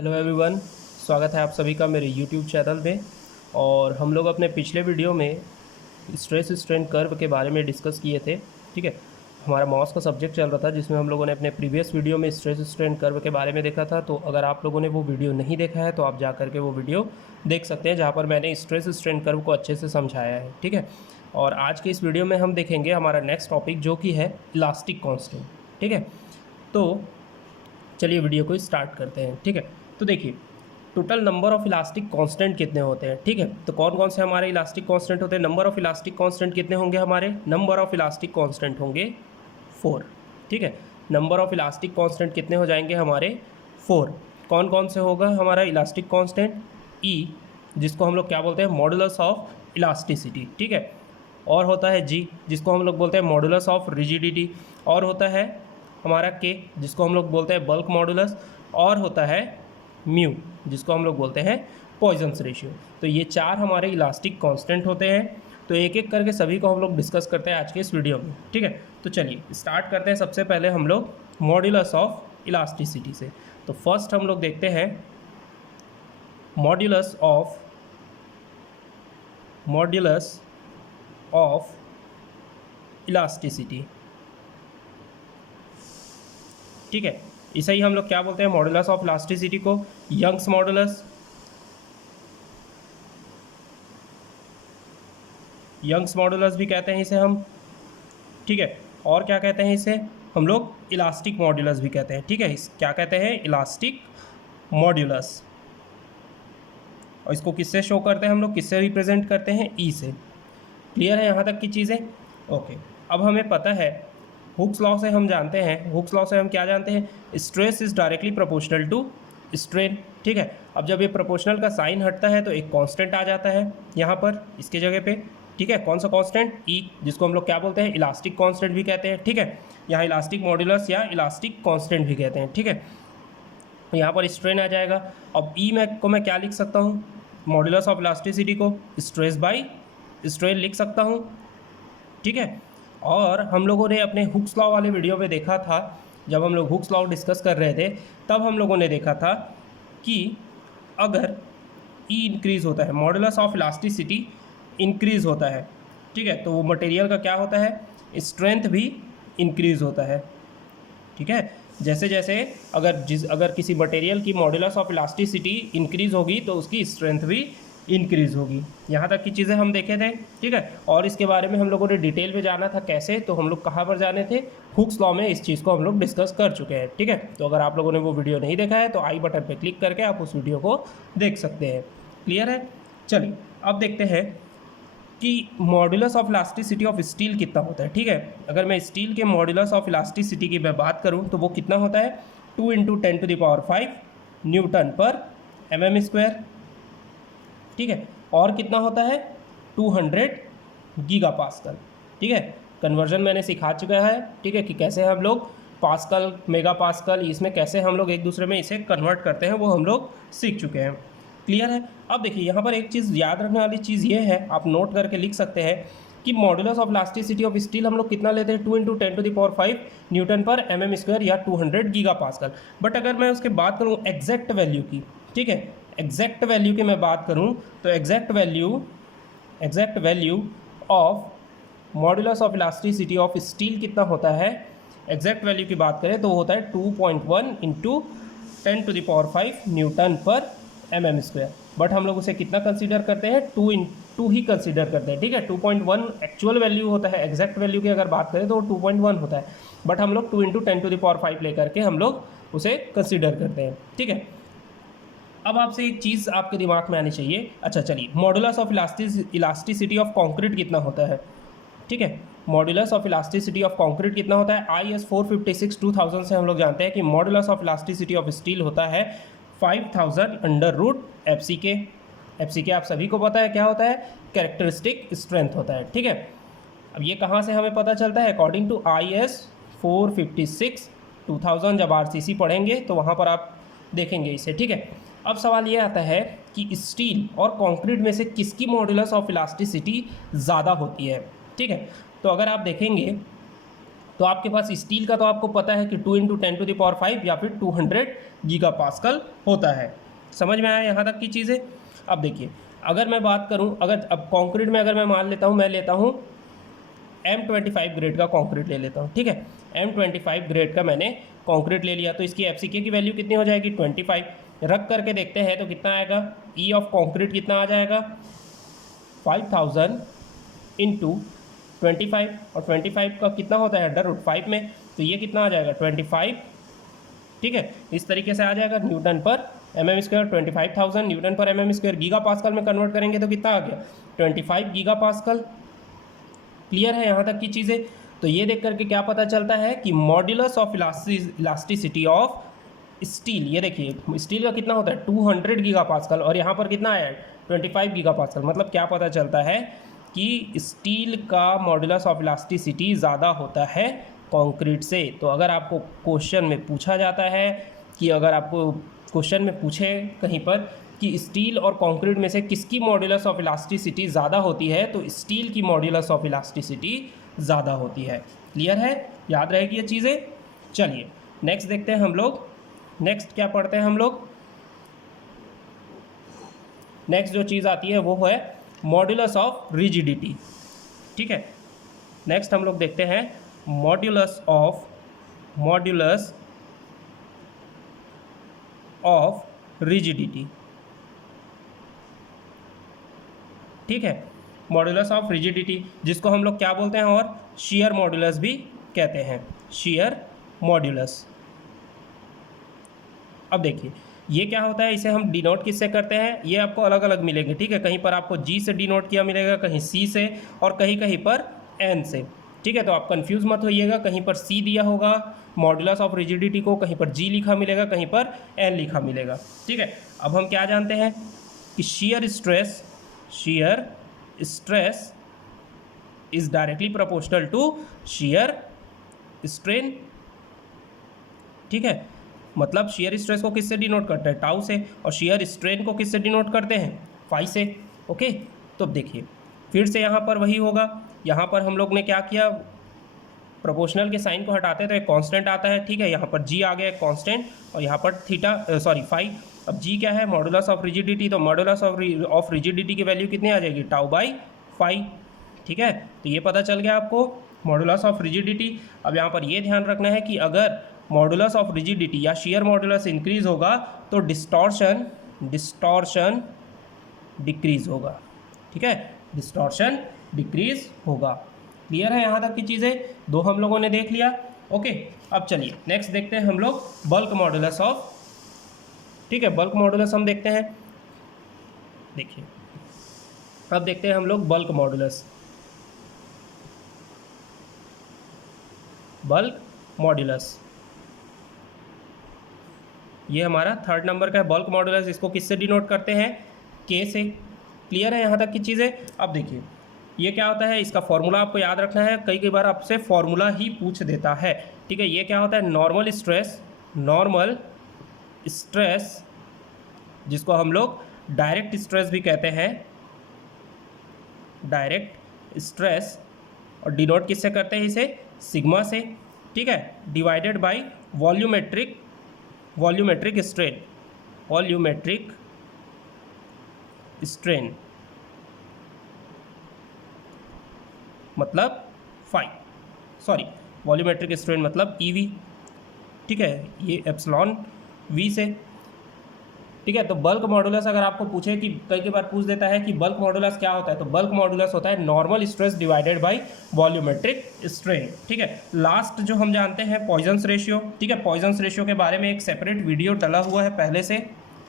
Hello everyone, स्वागत है आप सभी का मेरे यूट्यूब चैनल में। और हम लोग अपने पिछले वीडियो में स्ट्रेस स्ट्रेन कर्व के बारे में डिस्कस किए थे। ठीक है, हमारा मॉस का सब्जेक्ट चल रहा था जिसमें हम लोगों ने अपने प्रीवियस वीडियो में स्ट्रेस स्ट्रेन कर्व के बारे में देखा था। तो अगर आप लोगों ने वो वीडियो नहीं देखा है तो आप जा करके वो वीडियो देख सकते हैं, जहाँ पर मैंने स्ट्रेस स्ट्रेन कर्व को अच्छे से समझाया है। ठीक है, और आज के इस वीडियो में हम देखेंगे हमारा नेक्स्ट टॉपिक जो कि है इलास्टिक कांस्टेंट। ठीक है, तो चलिए वीडियो को स्टार्ट करते हैं। ठीक है, तो देखिए total number of elastic constant कितने होते हैं। ठीक है, तो कौन कौन से हमारे इलास्टिक कांस्टेंट होते हैं। नंबर ऑफ इलास्टिक कांस्टेंट कितने होंगे हमारे, नंबर ऑफ इलास्टिक कांस्टेंट होंगे 4। ठीक है, नंबर ऑफ इलास्टिक कांस्टेंट कितने हो जाएंगे हमारे 4। कौन कौन से होगा हमारा इलास्टिक कांस्टेंट, ई, जिसको हम लोग क्या बोलते हैं मॉडुलस ऑफ इलास्टिसिटी। ठीक है, और होता है जी, जिसको हम लोग बोलते हैं मॉडुलस ऑफ रिजिडिटी, और होता है हमारा के, जिसको हम लोग बोलते हैं बल्क मॉडुलस, और होता है म्यू, जिसको हम लोग बोलते हैं पॉइजन्स रेशियो। तो ये 4 हमारे इलास्टिक कांस्टेंट होते हैं। तो एक एक करके सभी को हम लोग डिस्कस करते हैं आज के इस वीडियो में। ठीक है, तो चलिए स्टार्ट करते हैं। सबसे पहले हम लोग मॉड्यूलस ऑफ इलास्टिसिटी से। तो फर्स्ट हम लोग देखते हैं मॉड्यूलस ऑफ इलास्टिसिटी। ठीक है, इसे ही हम लोग क्या बोलते हैं मॉडुलस ऑफ इलास्टिसिटी को, यंग्स मॉडुलस, यंग्स मॉडुलस भी कहते हैं इसे हम। ठीक है, और क्या कहते हैं इसे हम लोग इलास्टिक मॉडुलस भी कहते हैं। ठीक है, इस क्या कहते हैं इलास्टिक मॉडुलस। और इसको किससे शो करते हैं हम लोग, किससे रिप्रेजेंट करते हैं, ई से। क्लियर है यहाँ तक की चीज़ें। ओके, अब हमें पता है हुक्स लॉ से हम जानते हैं, हुक्स लॉ से हम क्या जानते हैं, stress is directly proportional to strain. ठीक है, अब जब ये प्रोपोर्शनल का साइन हटता है तो एक कांस्टेंट आ जाता है यहाँ पर इसके जगह पे। ठीक है, कौन सा कांस्टेंट, ई, जिसको हम लोग क्या बोलते हैं इलास्टिक कांस्टेंट भी कहते हैं। ठीक है, यहाँ इलास्टिक मॉडुलस या इलास्टिक कांस्टेंट भी कहते हैं। ठीक है, यहाँ पर स्ट्रेन आ जाएगा। अब ई में को मैं क्या लिख सकता हूँ, मॉडुलस ऑफ इलास्टिसिटी को स्ट्रेस बाई स्ट्रेन लिख सकता हूँ। ठीक है, और हम लोगों ने अपने हुक्स लॉ वाले वीडियो में देखा था, जब हम लोग हुक्स लॉ डिस्कस कर रहे थे तब हम लोगों ने देखा था कि अगर ई इंक्रीज़ होता है, मॉडुलस ऑफ इलास्टिसिटी इंक्रीज़ होता है, ठीक है, तो वो मटेरियल का क्या होता है, स्ट्रेंथ भी इंक्रीज़ होता है। ठीक है, जैसे जैसे अगर किसी मटेरियल की मॉडुलस ऑफ इलास्टिसिटी इंक्रीज़ होगी तो उसकी स्ट्रेंथ भी इंक्रीज़ होगी। यहाँ तक की चीज़ें हम देखे थे। ठीक है, और इसके बारे में हम लोगों ने डिटेल में जाना था कैसे, तो हम लोग कहाँ पर जाने थे, हुक्स लॉ में इस चीज़ को हम लोग डिस्कस कर चुके हैं। ठीक है, तो अगर आप लोगों ने वो वीडियो नहीं देखा है तो आई बटन पर क्लिक करके आप उस वीडियो को देख सकते हैं। क्लियर है, चलिए अब देखते हैं कि modulus of elasticity of steel कितना होता है। ठीक है, अगर मैं स्टील के मॉडुलस ऑफ इलास्टिसिटी की मैं बात करूं तो वो कितना होता है 2 × 10⁵ न्यूटन पर mm²। ठीक है, और कितना होता है 200 गीगापास्कल। ठीक है, कन्वर्जन मैंने सिखा चुका है। ठीक है, कि कैसे हम लोग पास्कल मेगा पास्कल इसमें कैसे हम लोग एक दूसरे में इसे कन्वर्ट करते हैं, वो हम लोग सीख चुके हैं। क्लियर है। अब देखिए यहाँ पर एक चीज़ याद रखने वाली चीज़ ये है, आप नोट करके लिख सकते हैं कि modulus of elasticity of steel हम लोग कितना लेते हैं 2 × 10⁵ न्यूटन पर mm² या 200 गीगापास्कल। बट अगर मैं उसके बात करूँ एग्जैक्ट वैल्यू की, ठीक है, एग्जैक्ट वैल्यू की मैं बात करूँ तो exact value of modulus of elasticity of steel कितना होता है, एग्जैक्ट वैल्यू की बात करें तो होता है 2.1 × 10⁵ न्यूटन पर mm²। बट हम लोग उसे कितना कंसीडर करते हैं 2 ही कंसीडर करते हैं। ठीक है, 2.1 एक्चुअल वैल्यू होता है, एग्जैक्ट वैल्यू की अगर बात करें तो 2.1 होता है, बट हम लोग 2 × 10⁵ लेकर के हम लोग उसे कंसीडर करते हैं। ठीक है, अब आपसे एक चीज़ आपके दिमाग में आनी चाहिए। अच्छा चलिए, modulus of elasticity of concrete कितना होता है। ठीक है, modulus of elasticity of concrete कितना होता है, IS 456/2000 से हम लोग जानते हैं कि modulus of elasticity of steel होता है 5000 √FCK। FCK आप सभी को पता है क्या होता है, कैरेक्टरिस्टिक स्ट्रेंथ होता है। ठीक है, अब ये कहाँ से हमें पता चलता है, अकॉर्डिंग टू IS 456/2000। जब RCC पढ़ेंगे तो वहाँ पर आप देखेंगे इसे। ठीक है, अब सवाल ये आता है कि स्टील और कंक्रीट में से किसकी मॉडुलस ऑफ इलास्टिसिटी ज़्यादा होती है। ठीक है, तो अगर आप देखेंगे तो आपके पास स्टील का तो आपको पता है कि 2 × 10⁵ या फिर 200 गीगा पास्कल होता है। समझ में आया यहाँ तक की चीज़ें। अब देखिए, अगर मैं बात करूँ, अगर अब कंक्रीट में अगर मैं मान लेता हूँ, मैं लेता हूँ M25 ग्रेड का कंक्रीट ले लेता हूँ, ठीक है। M25 ग्रेड का मैंने कंक्रीट ले लिया, तो इसकी FCK की वैल्यू कितनी हो जाएगी 25। रख करके देखते हैं तो कितना आएगा, E ऑफ कंक्रीट कितना आ जाएगा 5000 × 25, और 25 का कितना होता है √5 में, तो ये कितना आ जाएगा 25, ठीक है। इस तरीके से आ जाएगा न्यूटन पर mm स्क्वायर, 25,000 न्यूटन पर mm स्क्वायर। गीगा पास्कल में कन्वर्ट करेंगे तो कितना आ गया 25 गीगा पास्कल। क्लियर है यहाँ तक की चीज़ें। तो ये देख करके क्या पता चलता है कि modulus of elasticity of steel, ये देखिए स्टील का कितना होता है 200 गीगा पास्कल, और यहाँ पर कितना आया 25 गीगा पास्कल। मतलब क्या पता चलता है कि स्टील का मॉड्यूलस ऑफ इलास्टिसिटी ज़्यादा होता है कंक्रीट से। तो अगर आपको क्वेश्चन में पूछा जाता है कि अगर आपको क्वेश्चन में पूछे कहीं पर कि स्टील और कंक्रीट में से किसकी मॉड्यूलस ऑफ इलास्टिसिटी ज़्यादा होती है, तो स्टील की मॉड्यूलस ऑफ इलास्टिसिटी ज़्यादा होती है। क्लियर है, याद रहेगी ये चीज़ें। चलिए नेक्स्ट देखते हैं हम लोग। नेक्स्ट क्या पढ़ते हैं हम लोग, नेक्स्ट जो चीज़ आती है वो है मॉड्यूलस ऑफ रिजिडिटी, ठीक है। नेक्स्ट हम लोग देखते हैं मॉड्यूलस ऑफ रिजिडिटी, ठीक है। मॉड्यूलस ऑफ रिजिडिटी जिसको हम लोग क्या बोलते हैं, और शियर मॉड्यूलस भी कहते हैं, शियर मॉड्यूलस। अब देखिए ये क्या होता है, इसे हम डिनोट किससे करते हैं, ये आपको अलग अलग मिलेंगे, ठीक है। कहीं पर आपको G से डिनोट किया मिलेगा, कहीं C से, और कहीं कहीं पर N से, ठीक है। तो आप कंफ्यूज मत होइएगा, कहीं पर C दिया होगा मॉड्यूलस ऑफ रिजिडिटी को, कहीं पर G लिखा मिलेगा, कहीं पर N लिखा मिलेगा, ठीक है। अब हम क्या जानते हैं कि shear stress is directly proportional to shear strain, ठीक है। मतलब शियर स्ट्रेस को किससे डिनोट करते हैं, टाउ से, और शियर स्ट्रेन को किससे डिनोट करते हैं, फाई से, ओके। तो देखिए फिर से यहाँ पर वही होगा, यहाँ पर हम लोग ने क्या किया, प्रोपोर्शनल के साइन को हटाते तो एक कांस्टेंट आता है, ठीक है। यहाँ पर G आ गया एक कांस्टेंट, और यहाँ पर फाई। अब G क्या है, मॉड्यूलस ऑफ रिजिडिटी, तो मॉड्यूलस ऑफ रिजिडिटी की वैल्यू कितनी आ जाएगी टाउ/फाई, ठीक है। तो ये पता चल गया आपको मॉड्यूलस ऑफ रिजिडिटी। अब यहाँ पर ये ध्यान रखना है कि अगर मॉड्यूलस ऑफ रिजिडिटी या शियर मॉड्यूलस इंक्रीज होगा तो डिस्टॉर्शन डिक्रीज होगा, ठीक है, डिस्टॉर्शन डिक्रीज होगा। क्लियर है यहाँ तक की चीज़ें, दो हम लोगों ने देख लिया, ओके। अब चलिए नेक्स्ट देखते हैं हम लोग बल्क मॉड्यूलस ऑफ, ठीक है। बल्क मॉड्यूलस हम देखते हैं, देखिए अब देखते हैं हम लोग बल्क मॉड्यूलस। ये हमारा 3rd नंबर का है बल्क मॉड्यूलस। इसको किससे डिनोट करते हैं, K से। क्लियर है यहाँ तक की चीज़ें। अब देखिए ये क्या होता है, इसका फॉर्मूला आपको याद रखना है, कई बार आपसे फॉर्मूला ही पूछ देता है, ठीक है। ये क्या होता है, नॉर्मल स्ट्रेस जिसको हम लोग डायरेक्ट स्ट्रेस भी कहते हैं, डायरेक्ट स्ट्रेस, और डिनोट किससे करते हैं इसे, सिग्मा से, ठीक है, डिवाइडेड बाय वॉल्यूमेट्रिक स्ट्रेन, मतलब वॉल्यूमेट्रिक स्ट्रेन मतलब EV, ठीक है, ये एप्सिलॉन V से, ठीक है। तो बल्क मॉड्यूलस अगर आपको पूछे कि कई बार पूछ देता है कि बल्क मॉड्यूलस क्या होता है, तो बल्क मॉड्यूलस होता है normal stress divided by volumetric strain, ठीक है। लास्ट जो हम जानते हैं पॉइजन्स रेशियो, ठीक है। पॉइजन्स रेशियो के बारे में एक सेपरेट वीडियो डला हुआ है पहले से,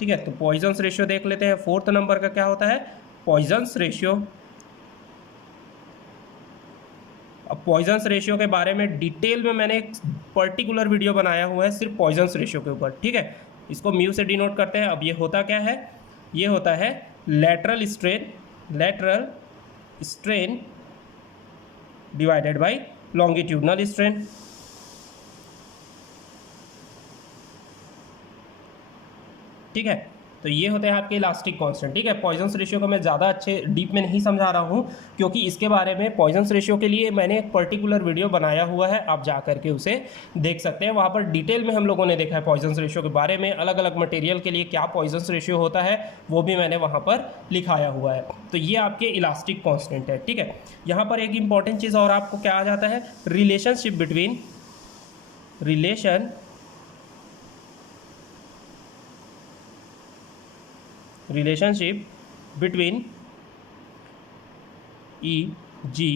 ठीक है। तो पॉइजन्स रेशियो देख लेते हैं। 4th नंबर का क्या होता है, पॉइजन्स रेशियो। अब पॉइजन्स रेशियो के बारे में डिटेल में मैंने एक पर्टिकुलर वीडियो बनाया हुआ है सिर्फ पॉइजन्स रेशियो के ऊपर, ठीक है। इसको म्यू से डिनोट करते हैं। अब ये होता क्या है, ये होता है lateral strain divided by longitudinal strain, ठीक है। तो ये होते हैं आपके इलास्टिक कांस्टेंट, ठीक है। पॉइजन्स रेशियो को मैं ज़्यादा अच्छे डीप में नहीं समझा रहा हूँ, क्योंकि इसके बारे में पॉइजन्स रेशियो के लिए मैंने एक पर्टिकुलर वीडियो बनाया हुआ है, आप जा करके उसे देख सकते हैं। वहाँ पर डिटेल में हम लोगों ने देखा है पॉइजन्स रेशियो के बारे में, अलग अलग मटेरियल के लिए क्या पॉइजन्स रेशियो होता है वो भी मैंने वहाँ पर लिखाया हुआ है। तो ये आपके इलास्टिक कांस्टेंट है, ठीक है। यहाँ पर एक इंपॉर्टेंट चीज़ और आपको क्या आ जाता है, relationship between relationship between E G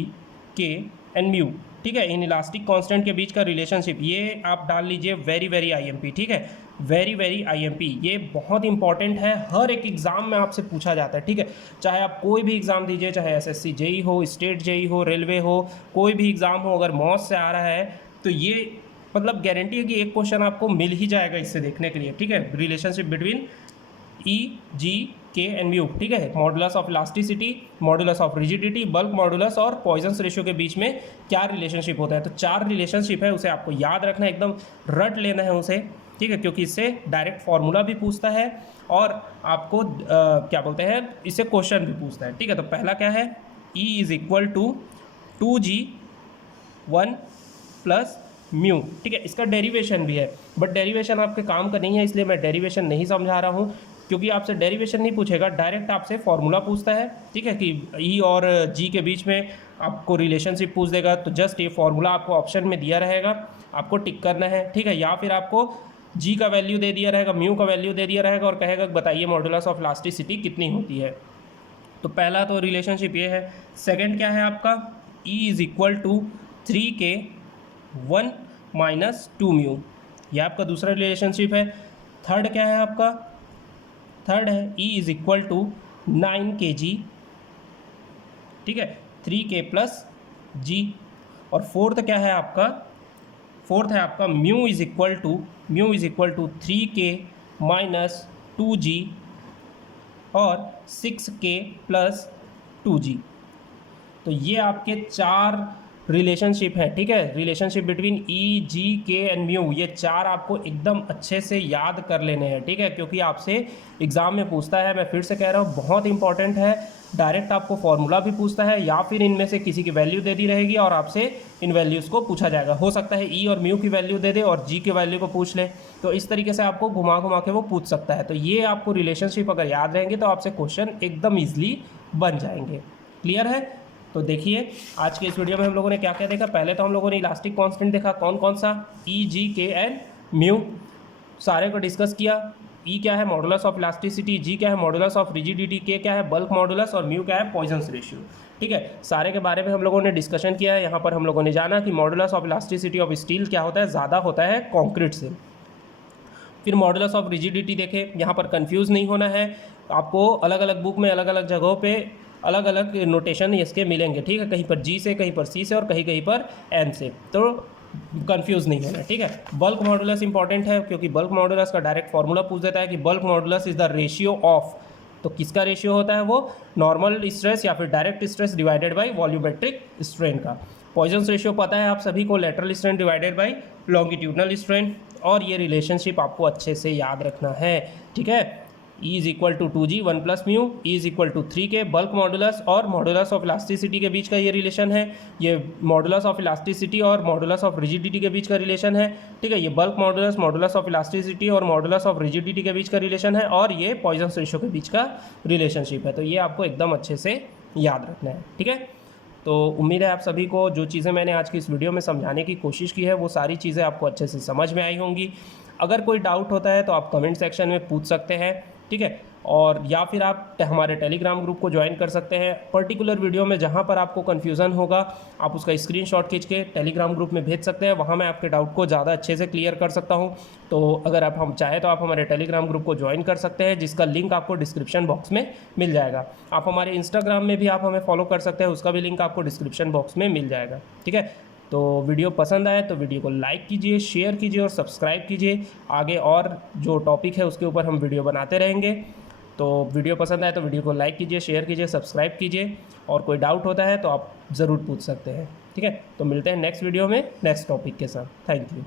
K and mu, ठीक है। इन इलास्टिक कांस्टेंट के बीच का रिलेशनशिप, ये आप डाल लीजिए वेरी वेरी आईएमपी, ठीक है, वेरी वेरी आईएमपी। ये बहुत इंपॉर्टेंट है, हर एक एग्ज़ाम में आपसे पूछा जाता है, ठीक है। चाहे आप कोई भी एग्ज़ाम दीजिए, चाहे एसएससी जेई हो, स्टेट जेई हो, रेलवे हो, कोई भी एग्ज़ाम हो, अगर मॉस से आ रहा है तो ये मतलब गारंटी है कि एक क्वेश्चन आपको मिल ही जाएगा इससे देखने के लिए, ठीक है। Relationship between E G K and mu, ठीक है। Modulus of elasticity, modulus of rigidity, bulk modulus और पॉइजन्स रेशियो के बीच में क्या रिलेशनशिप होता है। तो 4 रिलेशनशिप है, उसे आपको याद रखना है, एकदम रट लेना है उसे, ठीक है, क्योंकि इससे डायरेक्ट फार्मूला भी पूछता है और आपको क्या बोलते हैं, इससे क्वेश्चन भी पूछता है, ठीक है। तो पहला क्या है, E is equal to 2G 1 plus mu, ठीक है। इसका डेरिवेशन भी है, बट डेरिवेशन आपके काम का नहीं है, इसलिए मैं डेरिवेशन नहीं समझा रहा हूँ, क्योंकि आपसे डेरिवेशन नहीं पूछेगा, डायरेक्ट आपसे फॉर्मूला पूछता है, ठीक है, कि ई और जी के बीच में आपको रिलेशनशिप पूछ देगा। तो जस्ट ये फॉर्मूला आपको ऑप्शन में दिया रहेगा, आपको टिक करना है, ठीक है। या फिर आपको जी का वैल्यू दे दिया रहेगा, म्यू का वैल्यू दे दिया रहेगा और कहेगा बताइए मॉडुलस ऑफ इलास्टिसिटी कितनी होती है। तो पहला तो रिलेशनशिप ये है। सेकेंड क्या है आपका, E is equal to 3K 1 minus 2 mu, यह आपका दूसरा रिलेशनशिप है। थर्ड क्या है आपका, थर्ड है E is equal to 9kg, ठीक है, 3K प्लस जी। और फोर्थ क्या है आपका, फोर्थ है आपका mu is equal to 3K minus 2G और 6K प्लस 2G। तो ये आपके 4 रिलेशनशिप है, ठीक है। Relationship between E G K and mu, ये 4 आपको एकदम अच्छे से याद कर लेने हैं, ठीक है, क्योंकि आपसे एग्जाम में पूछता है। मैं फिर से कह रहा हूँ, बहुत इंपॉर्टेंट है, डायरेक्ट आपको फॉर्मूला भी पूछता है या फिर इनमें से किसी की वैल्यू दे दी रहेगी और आपसे इन वैल्यूज़ को पूछा जाएगा। हो सकता है ई और म्यू की वैल्यू दे दे और जी की वैल्यू को पूछ ले, तो इस तरीके से आपको घुमा घुमा के वो पूछ सकता है। तो ये आपको रिलेशनशिप अगर याद रहेंगे तो आपसे क्वेश्चन एकदम ईजिली बन जाएंगे। क्लियर है। तो देखिए आज के इस वीडियो में हम लोगों ने क्या क्या देखा। पहले तो हम लोगों ने इलास्टिक कांस्टेंट देखा, कौन कौन सा, ई जी के एंड म्यू, सारे को डिस्कस किया। ई क्या है, मॉडुलस ऑफ इलास्टिसिटी, जी क्या है, मॉडुलस ऑफ रिजिडिटी, के क्या है, बल्क मॉडुलस और म्यू क्या है, पॉइजन्स रेशियो, ठीक है। सारे के बारे में हम लोगों ने डिस्कशन किया है। यहाँ पर हम लोगों ने जाना कि modulus of elasticity of steel क्या होता है, ज़्यादा होता है कॉन्क्रीट से। फिर मॉडुलस ऑफ रिजिडिटी देखे, यहाँ पर कंफ्यूज नहीं होना है आपको, अलग अलग बुक में अलग अलग जगहों पे अलग अलग नोटेशन इसके मिलेंगे, ठीक है, कहीं पर जी से, कहीं पर सी से और कहीं कहीं पर एन से, तो कंफ्यूज नहीं होना, ठीक है। बल्क मॉडुलस इंपॉर्टेंट है, क्योंकि बल्क मॉडुलस का डायरेक्ट फार्मूला पूछ देता है कि bulk modulus is the ratio of, तो किसका रेशियो होता है वो, नॉर्मल स्ट्रेस या फिर direct stress divided by volumetric strain का। पॉइजन्स रेशियो पता है आप सभी को, lateral strain divided by longitudinal strain, और ये रिलेशनशिप आपको अच्छे से याद रखना है, ठीक है। E is equal to 2G 1 plus mu, E is equal to 3K, bulk modulus और मॉडुलस ऑफ इलास्टिसिटी के बीच का ये रिलेशन है। ये मॉडुलस ऑफ इलास्टिसिटी और मॉडुलस ऑफ रिजिडिटी के बीच का रिलेशन है, ठीक है। ये bulk modulus, modulus of elasticity और मॉडुलस ऑफ रिजिडिटी के बीच का रिलेशन है, और ये पॉइजन्स रेशियो के बीच का रिलेशनशिप है। तो ये आपको एकदम अच्छे से याद रखना है, ठीक है। तो उम्मीद है आप सभी को जो चीज़ें मैंने आज की इस वीडियो में समझाने की कोशिश की है वो सारी चीज़ें आपको अच्छे से समझ में आई होंगी। अगर कोई डाउट होता है तो आप कमेंट सेक्शन में पूछ सकते हैं, ठीक है, और या फिर आप हमारे टेलीग्राम ग्रुप को ज्वाइन कर सकते हैं। पर्टिकुलर वीडियो में जहां पर आपको कन्फ्यूज़न होगा आप उसका स्क्रीनशॉट खींच के टेलीग्राम ग्रुप में भेज सकते हैं, वहां मैं आपके डाउट को ज़्यादा अच्छे से क्लियर कर सकता हूं। तो अगर आप हम चाहें तो आप हमारे टेलीग्राम ग्रुप को ज्वाइन कर सकते हैं, जिसका लिंक आपको डिस्क्रिप्शन बॉक्स में मिल जाएगा। आप हमारे इंस्टाग्राम में भी आप हमें फॉलो कर सकते हैं, उसका भी लिंक आपको डिस्क्रिप्शन बॉक्स में मिल जाएगा, ठीक है। तो वीडियो पसंद आए तो वीडियो को लाइक कीजिए, शेयर कीजिए और सब्सक्राइब कीजिए। आगे और जो टॉपिक है उसके ऊपर हम वीडियो बनाते रहेंगे। तो वीडियो पसंद आए तो वीडियो को लाइक कीजिए, शेयर कीजिए, सब्सक्राइब कीजिए, और कोई डाउट होता है तो आप ज़रूर पूछ सकते हैं, ठीक है। तो मिलते हैं नेक्स्ट वीडियो में नेक्स्ट टॉपिक के साथ। Thank you.